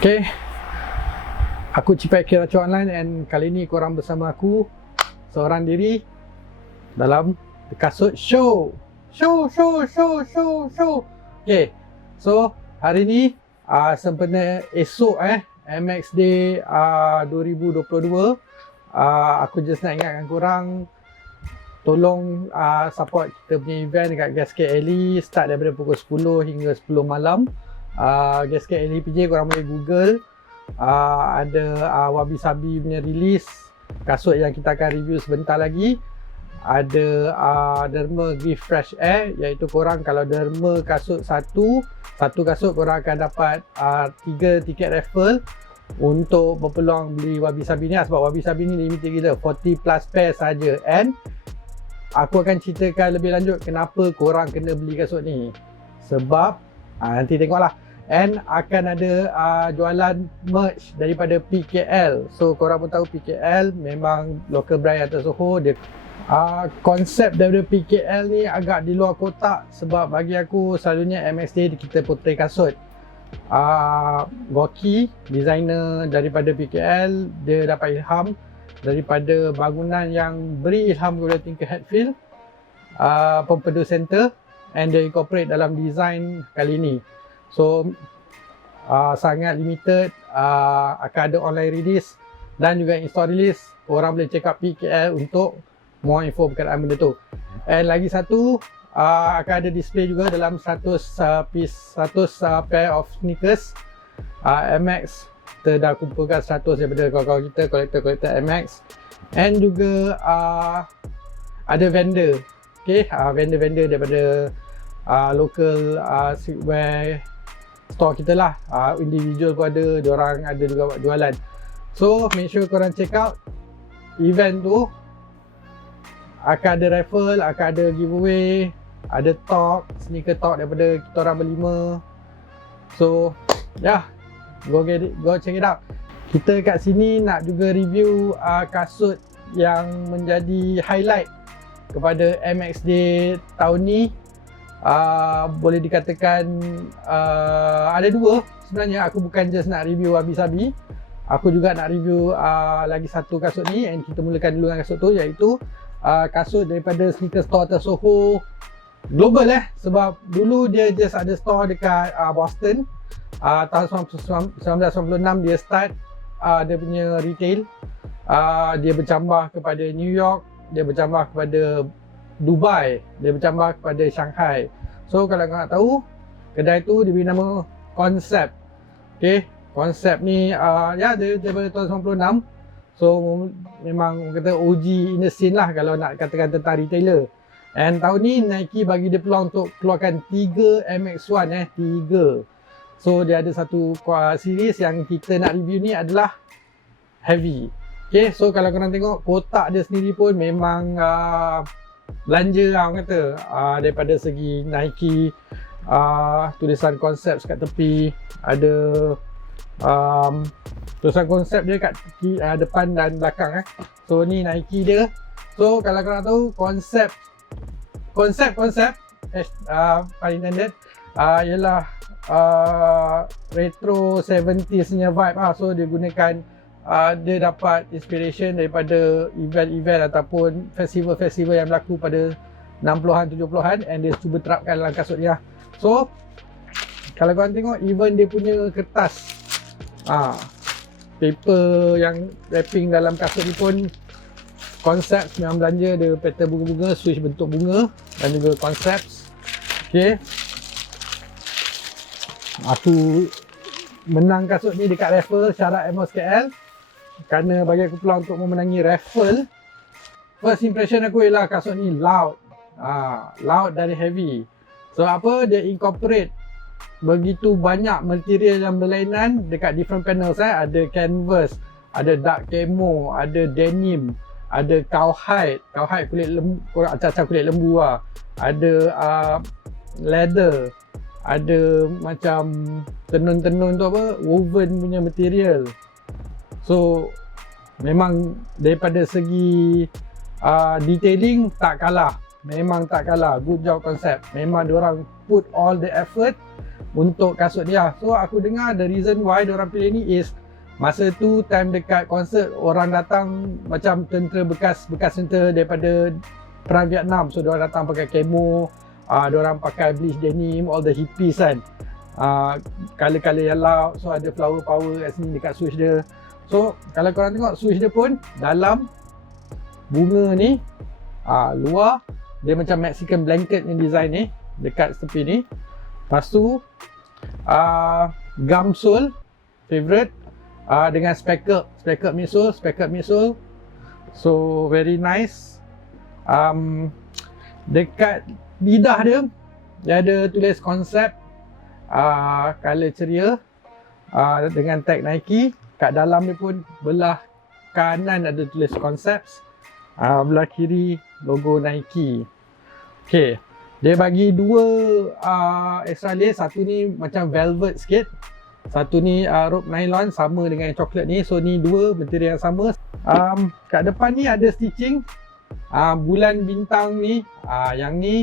Okay, aku Cipek Kiracu Online and kali ni korang bersama aku seorang diri dalam The Kasut Show. Okay, so hari ni sempena esok MX Day 2022, aku just nak ingatkan korang tolong support kita punya event dekat Gasket Alley, start daripada pukul 10 hingga 10 malam. Gasket Alley PJ korang boleh google, ada Wabi Sabi punya release kasut yang kita akan review sebentar lagi. Ada derma gift fresh air, iaitu korang kalau derma kasut satu kasut korang akan dapat 3 tiket raffle untuk berpeluang beli Wabi Sabi ni. Sebab Wabi Sabi ni limited gila, 40 plus pair saja. And aku akan ceritakan lebih lanjut kenapa korang kena beli kasut ni. Sebab nanti tengoklah. And akan ada jualan merch daripada PKL. So korang pun tahu PKL memang local brand yang tersohor. Dia konsep daripada PKL ni agak di luar kotak. Sebab bagi aku selalunya MX Day kita portray kasut. Goki, designer daripada PKL, dia dapat ilham daripada bangunan yang beri ilham kepada Tinker Hatfield, Pompidou Center, and dia incorporate dalam design kali ni. So sangat limited, akan ada online release dan juga in-store release. Korang boleh check out PKL untuk more info berkenaan benda tu. And lagi satu, akan ada display juga dalam 100 pair of sneakers MX. Kita dah kumpulkan 100 daripada kawan-kawan kita, kolektor-kolektor MX. And juga ada vendor, okay, vendor-vendor daripada local streetwear store kita lah. Individual pun ada, diorang ada juga buat jualan. So make sure korang check out event tu. Akan ada raffle, akan ada giveaway, ada talk, sneaker talk daripada kita orang berlima. So yeah, go get it, go check it out. Kita kat sini nak juga review kasut yang menjadi highlight kepada MX Day tahun ni. Boleh dikatakan ada dua sebenarnya. Aku bukan just nak review Wabi Sabi, aku juga nak review lagi satu kasut ni. And kita mulakan dulu dengan kasut tu, iaitu kasut daripada sneaker store tersohor global sebab dulu dia just ada store dekat Boston. Tahun 1996 dia start dia punya retail. Dia bercambah kepada New York, dia bercambah kepada Dubai, dia bercambah kepada Shanghai. So kalau korang nak tahu, kedai tu dia beri nama Concept. Okay, Concept ni dia daripada tahun 96. So memang kata OG in the scene lah kalau nak katakan tentang retailer. And tahun ni Nike bagi dia peluang untuk keluarkan 3 MX1 3. So dia ada satu series yang kita nak review ni adalah heavy. Okay, so kalau korang tengok kotak dia sendiri pun memang belanja lah orang kata. Daripada segi Nike, tulisan konsep kat tepi, ada tulisan konsep dia kat depan dan belakang So ni Nike dia. So kalau korang tahu konsep paling intended ialah retro 70s nya vibe So dia gunakan dia dapat inspiration daripada event-event ataupun festival-festival yang berlaku pada 60-an 70-an, and dia cuba terapkan dalam kasut dia. So kalau korang tengok even dia punya kertas, paper yang wrapping dalam kasut ni pun konsep memang belanja. Dia pattern bunga-bunga, switch bentuk bunga dan juga konsep. Okay, aku menang kasut ni dekat raffle syarat Amos KL kerana bagi aku peluang untuk memenangi raffle. First impression aku ialah kasut ni loud, loud dari heavy. So apa, dia incorporate begitu banyak material yang berlainan dekat different panels. Ada canvas, ada dark camo, ada denim, ada cowhide kulit lembu, acak-acak kulit lembu ada leather, ada macam tenun-tenun tu woven punya material. So memang daripada segi detailing tak kalah, memang tak kalah. Good job concept. Memang diorang put all the effort untuk kasut ni lah. So aku dengar the reason why diorang pilih ni is masa tu time dekat konsert orang datang macam tentera bekas tentera daripada perang Vietnam. So diorang datang pakai camo, diorang pakai bleach denim, all the hippies kan. Color-color yang loud, so ada flower power kat sini dekat swoosh dia. So kalau korang tengok swoosh dia pun dalam bunga ni, luar dia macam Mexican blanket yang design ni dekat tepi ni. Lepas tu gum sole favorite dengan speckled midsole, so very nice. Dekat lidah dia ada tulis konsep color ceria dengan tag Nike. Kat dalam dia pun belah kanan ada tulis concepts, belah kiri logo Nike. Okay, dia bagi dua extra layer. Satu ni macam velvet sikit, satu ni rope nylon sama dengan yang coklat ni. So ni dua material yang sama. Kat depan ni ada stitching bulan bintang ni. Yang ni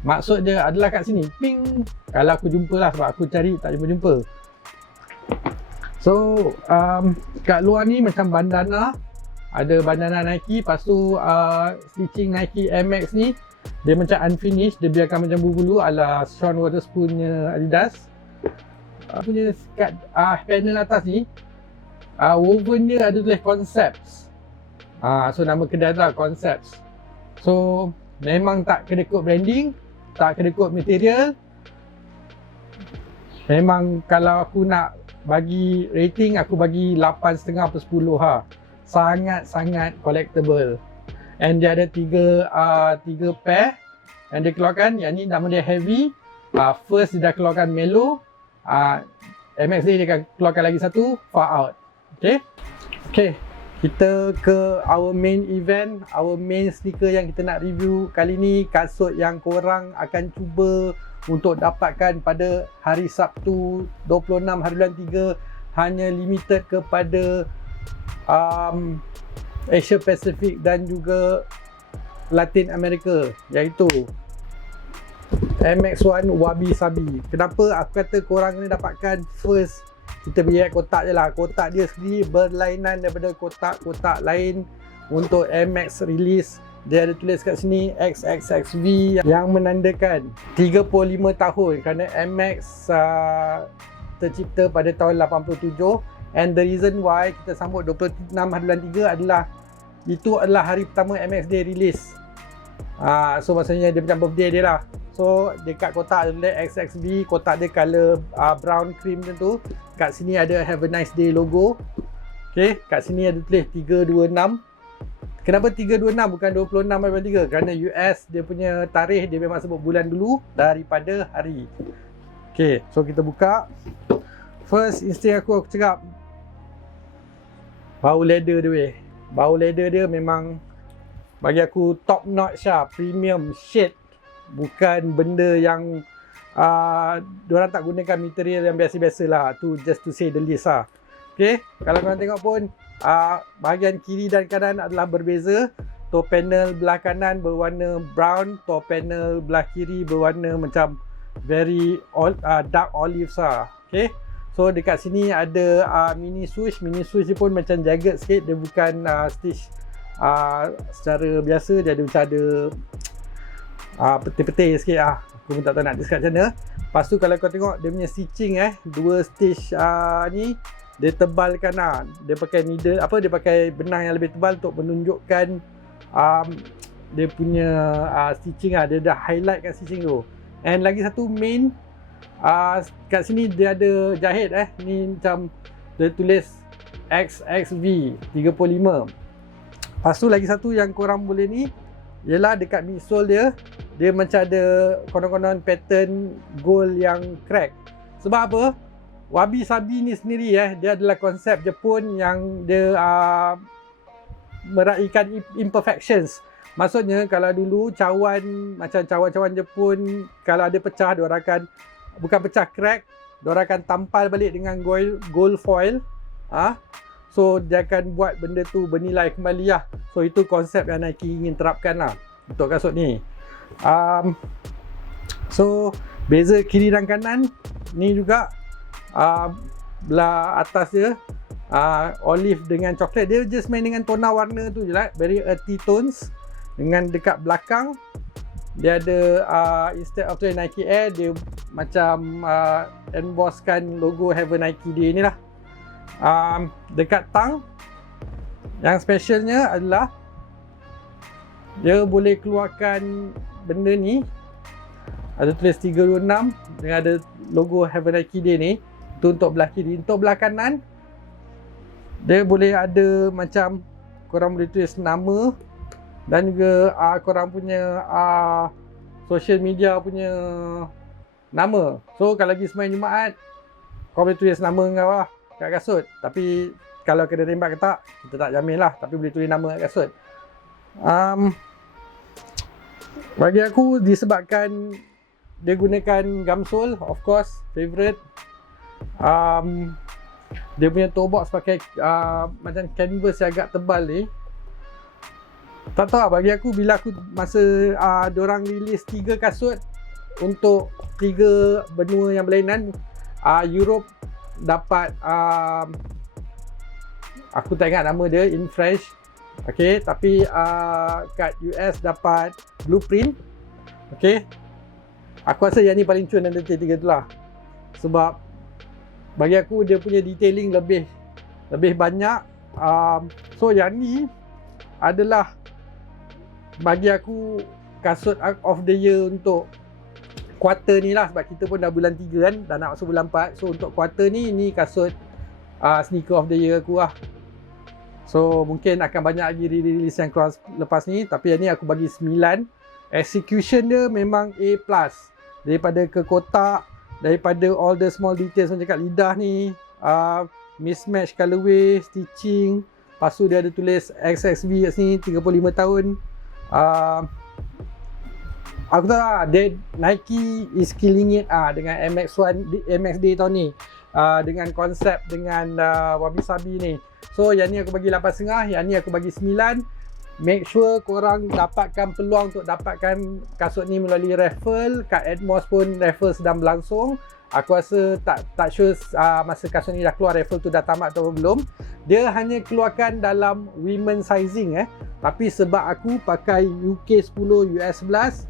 maksud dia adalah kat sini, ping. Kalau aku jumpa lah, sebab aku cari tak jumpa. So kat luar ni macam bandana, ada bandana Nike. Lepas tu stitching Nike Air Max ni dia macam unfinished, dia biarkan macam bulu-bulu ala Sean Wotherspoon punya Adidas. Punya kat panel atas ni woven dia ada tulis concepts. So nama kedai tu lah concepts. So memang tak kena kod branding, tak kena kod material. Memang kalau aku nak bagi rating, aku bagi 8.5 per 10 ha. Sangat-sangat collectible. And dia ada tiga pair yang dia keluarkan. Yang ni nama dia heavy. First dia dah keluarkan mellow. MX dia akan keluarkan lagi satu far out. Okay, kita ke our main event, our main sneaker yang kita nak review kali ni. Kasut yang korang akan cuba untuk dapatkan pada hari Sabtu 26 hari bulan 3, hanya limited kepada Asia Pacific dan juga Latin America, iaitu MX1 Wabi Sabi. Kenapa aku kata korang kena dapatkan first? Kita lihat kotak je lah. Kotak dia sendiri berlainan daripada kotak-kotak lain untuk MX release. Dia ada tulis kat sini XXXV yang menandakan 35 tahun kerana MX tercipta pada tahun 87. And the reason why kita sambut 26 hari bulan 3 adalah itu adalah hari pertama MX Day release. So maksudnya dia macam birthday dia lah. So dekat kotak ada XXV, kotak dia colour brown cream macam tu. Kat sini ada Have a Nice Day logo. Okay, kat sini ada tulis 326. Kenapa 326 bukan 26 hari 3? Kerana US dia punya tarikh dia memang sebut bulan dulu daripada hari. Okay, so kita buka. First instinct aku cakap bau leather dia weh. Bau leather dia memang bagi aku top notch lah, premium shit. Bukan benda yang diorang tak gunakan material yang biasa-biasa lah. Tu just to say the least lah. Okay, kalau korang tengok pun bahagian kiri dan kanan adalah berbeza. Top panel belah kanan berwarna brown, top panel belah kiri berwarna macam very dark olive lah. Okay, so dekat sini ada mini swoosh. Mini swoosh dia pun macam jagged sikit. Dia bukan stitch secara biasa. Dia ada macam ada peti-peti sikit lah. Aku pun tak tahu nak describe macam mana. Lepas tu kalau kau tengok dia punya stitching dua stitch ni dia tebalkan lah. Dia pakai needle, dia pakai benang yang lebih tebal untuk menunjukkan dia punya stitching lah. Dia dah highlight kat stitching tu. And lagi satu main kat sini dia ada jahit ni macam dia tulis XXV 35. Lepas tu lagi satu yang korang boleh ni ialah dekat midsole dia macam ada konon-konon pattern gold yang crack. Sebab apa? Wabi Sabi ni sendiri dia adalah konsep Jepun yang dia meraihkan imperfections. Maksudnya kalau dulu macam cawan Jepun kalau ada pecah, diorang akan bukan pecah, crack, diorang akan tampal balik dengan gold foil. So dia akan buat benda tu bernilai kembali lah. So itu konsep yang Nike ingin terapkan lah untuk kasut ni. So Beza kiri dan kanan ni juga belah atas dia olive dengan coklat. Dia just main dengan tona warna tu je lah, very earthy tones. Dengan dekat belakang dia ada instead of tu Nike Air, dia macam embosskan logo Have a Nike Day ni lah. Dekat tang yang specialnya adalah dia boleh keluarkan benda ni, ada tulis 326 dengan ada logo Have a Nike Day ni. Tu untuk belah kiri. Untuk belah kanan dia boleh ada macam korang boleh tulis nama dan juga korang punya social media punya nama. So kalau lagi sembahyang Jumaat, kau boleh tulis nama kau lah kat kasut. Tapi kalau kena tembak ke tak, kita tak jamin lah. Tapi boleh tulis nama kat kasut. Bagi aku, disebabkan dia gunakan gum sole, of course, favourite. Dia punya toe box pakai macam canvas yang agak tebal ni. Tak tahu lah, bagi aku bila aku masa diorang release 3 kasut untuk 3 benua yang berlainan. Europe dapat aku tak ingat nama dia, in French. Okay, tapi kat US dapat Blueprint. Okay, aku rasa yang ni paling cun antara 3 tu lah. Sebab bagi aku dia punya detailing lebih banyak. So yang ni adalah bagi aku kasut of the year untuk quarter ni lah. Sebab kita pun dah bulan 3 kan, dah nak masuk bulan 4. So untuk quarter ni kasut sneaker of the year aku lah. So mungkin akan banyak lagi release yang keluar lepas ni. Tapi yang ni aku bagi 9. Execution dia memang A+. Daripada ke kotak, daripada all the small details macam kat lidah ni, mismatch colorway, stitching. Lepas tu dia ada tulis XXV kat sini, 35 tahun. Aku tahu lah, Nike is killing it dengan MX1, MX Day tahun ni. Dengan konsep, dengan Wabi Sabi ni. So yang ni aku bagi 8.5, yang ni aku bagi 9. Make sure korang dapatkan peluang untuk dapatkan kasut ni melalui raffle. Kat Atmos pun raffle sedang berlangsung. Aku rasa tak sure masa kasut ni dah keluar, raffle tu dah tamat atau belum. Dia hanya keluarkan dalam women sizing tapi sebab aku pakai UK 10, US 11,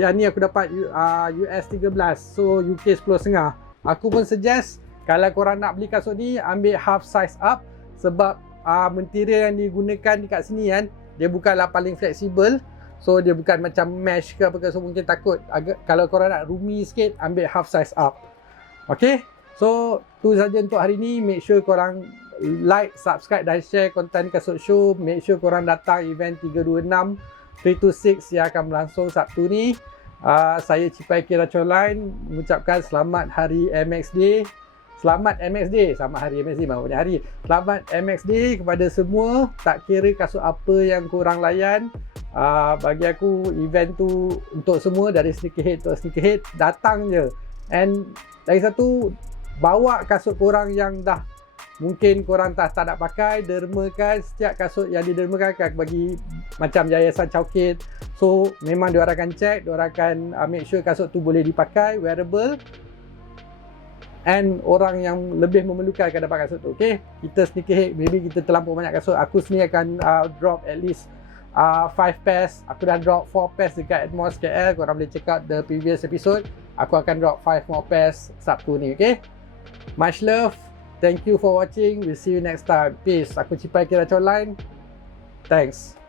yang ni aku dapat US 13, so UK 10.5. Aku pun suggest kalau korang nak beli kasut ni, ambil half size up. Sebab material yang digunakan dekat sini kan, dia bukanlah paling fleksibel. So dia bukan macam mesh ke apa ke, so mungkin takut kalau korang nak roomy sikit, ambil half size up. Okay, so tu saja untuk hari ni. Make sure korang like, subscribe dan share konten Kasut Show. Make sure korang datang event 326 326 yang akan berlangsung Sabtu ni. Saya Cipai Kiracoline mengucapkan selamat hari MX Day. Selamat MX Day, sama hari MX Day, banyak hari. Selamat MX Day kepada semua. Tak kira kasut apa yang korang layan. Bagi aku event tu untuk semua, dari sneakerhead to sneakerhead, datang je. And lagi satu, bawa kasut korang yang dah mungkin korang tak nak pakai, dermakan. Setiap kasut yang didermakan akan bagi macam Yayasan Chowkit. So memang diorang akan check, diorang akan make sure kasut tu boleh dipakai, wearable. And orang yang lebih memerlukan akan dapat kasut tu. Okay, kita sneakerhead, maybe kita terlampau banyak kasut. Aku sendiri akan drop at least 5 pairs. Aku dah drop 4 pairs dekat Atmos KL. Korang boleh check out the previous episode. Aku akan drop 5 more pairs Sabtu ni. Okay, much love. Thank you for watching. We'll see you next time. Peace. Aku Cipai Kiracoline. Thanks.